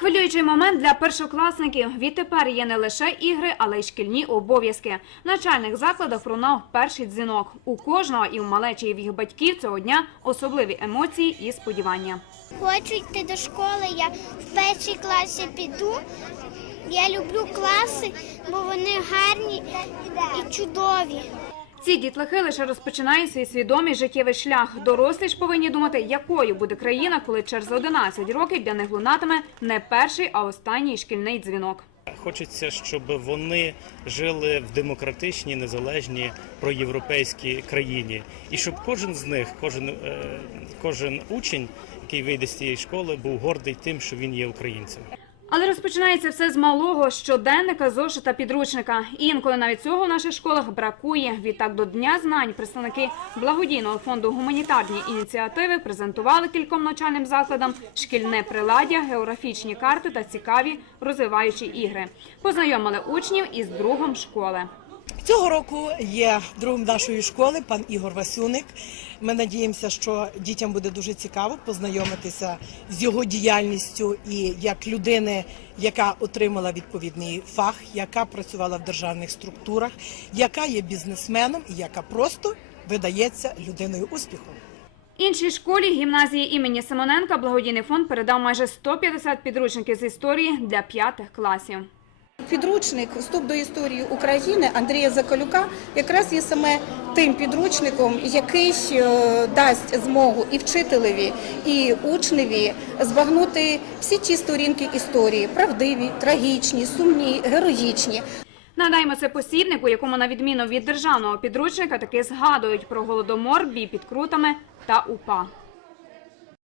Хвилюючий момент для першокласників. Відтепер є не лише ігри, але й шкільні обов'язки. В навчальних закладах пролунав перший дзвінок. У кожного і в малечі, і в їх батьків цього дня особливі емоції і сподівання. Хочу йти до школи. Я в перший класі піду. Я люблю класи, бо вони гарні і чудові. Ці дітлахи лише розпочинають свій свідомий життєвий шлях. Дорослі ж повинні думати, якою буде країна, коли через 11 років для них лунатиме не перший, а останній шкільний дзвінок. Хочеться, щоб вони жили в демократичній, незалежній проєвропейській країні, і щоб кожен з них, кожен, е, кожен учень, який вийде з цієї школи, був гордий тим, що він є українцем. Але розпочинається все з малого щоденника, зошита, підручника. І інколи навіть цього в наших школах бракує. Відтак до Дня знань представники благодійного фонду гуманітарні ініціативи презентували кільком навчальним закладам шкільне приладдя, географічні карти та цікаві розвиваючі ігри. Познайомили учнів із другом школи. Цього року є другом нашої школи пан Ігор Васюник. Ми надіємося, що дітям буде дуже цікаво познайомитися з його діяльністю і як людини, яка отримала відповідний фах, яка працювала в державних структурах, яка є бізнесменом і яка просто видається людиною успіху. Іншій школі гімназії імені Симоненка благодійний фонд передав майже 150 підручників з історії для п'ятих класів. Підручник Вступ до історії України Андрія Закалюка якраз є саме тим підручником, який е, дасть змогу і вчителеві, і учневі збагнути всі ті сторінки історії правдиві, трагічні, сумні, героїчні. Нагадаємо, це посібник, у якому, на відміну від державного підручника, таки згадують про голодомор, бій під крутами та УПА.